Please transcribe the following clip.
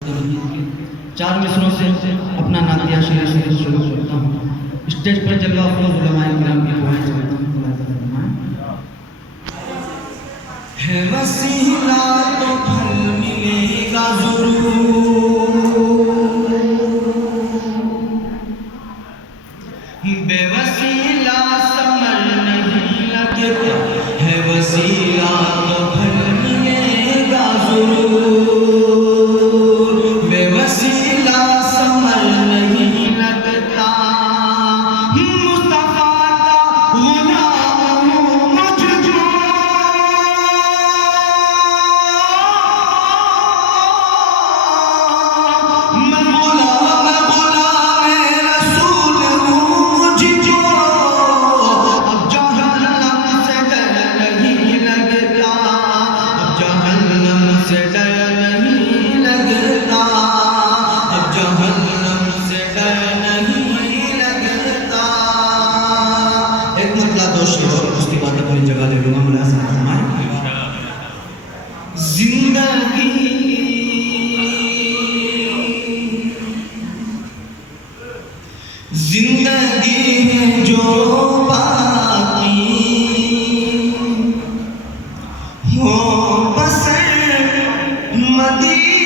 چار مصروں سے اپنا نعتیہ شریف شروع کرتا ہوں. اسٹیج پر جلوہ افروز علماء کرام کی دعائیں چاہتا ہوں. ہے وسیلہ تو پھل ملے گا ضرور، بے وسیلہ ثمر نہیں لگتا. ہے وسیلہ تو پھل ملے گا ضرور، بے وسیلہ ثمر نہیں لگتا. مصطفیٰ کا غلام ہوں مجھ جو، میں غلام رسول ہوں مجھ جو. اب جہنم سے ڈر نہیں لگتا، اب جہنم سے ڈر نہیں لگتا، اب جہنم سے ڈر نہیں لگتا. ایک مرتبہ دو شعر اور اس کے بعد اپنی جگہ لے لوں گا. مولانا صاحب فرمائیں زندگی ہے جو باقی ہو بسر مدینہ